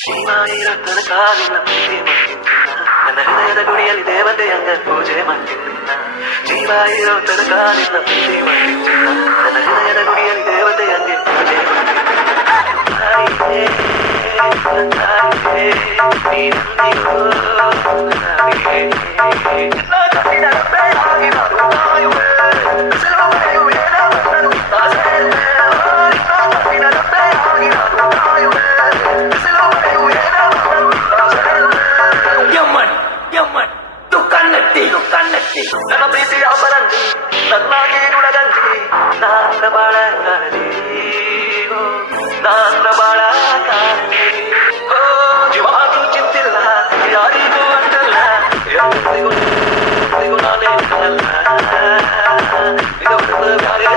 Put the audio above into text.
ಶಿವಾಯಿರತ್ತನ ಕಾಲಿನ ಪ್ರೀತಿ ಮಾಡ್ತಿನ್ನ ನನ್ನ ಹೃದಯದ ಗುಡಿಯಲ್ಲಿ ದೇವತೆಯಂಗ ಪೂಜೆ ಮಾಡ್ತಿನ್ನ ಜೀವ ಇರೋ ತನ ಕಾಲಿನ ಪ್ರೀತಿ ಮಾಡ್ತಿನ್ನ ನನ್ನ ಹೃದಯದ ಗುಡಿಯಲ್ಲಿ ದೇವತೆಯಂಗೆ ಪೂಜೆ ನನ್ನ ಪ್ರೀತಿಯ ಬರಂದಿ ನನ್ನಾಗಿ ಗುಣಗಂಜಿ ನಾನ್ನ ಬಾಳ ಕಾಣಲಿ ನಾನ್ನ ಬಾಳ ಕಾಣಲಿ ಜೀವಾಗೂ ಚಿಂತಿಲ್ಲ ಯಾರಿಗೂ ಅಂತಲ್ಲ ಯಾರಿಗೂ ನಾನೇ ಕಾಣಲ್ಲ ಇದು ಬ್ಯಾರೆ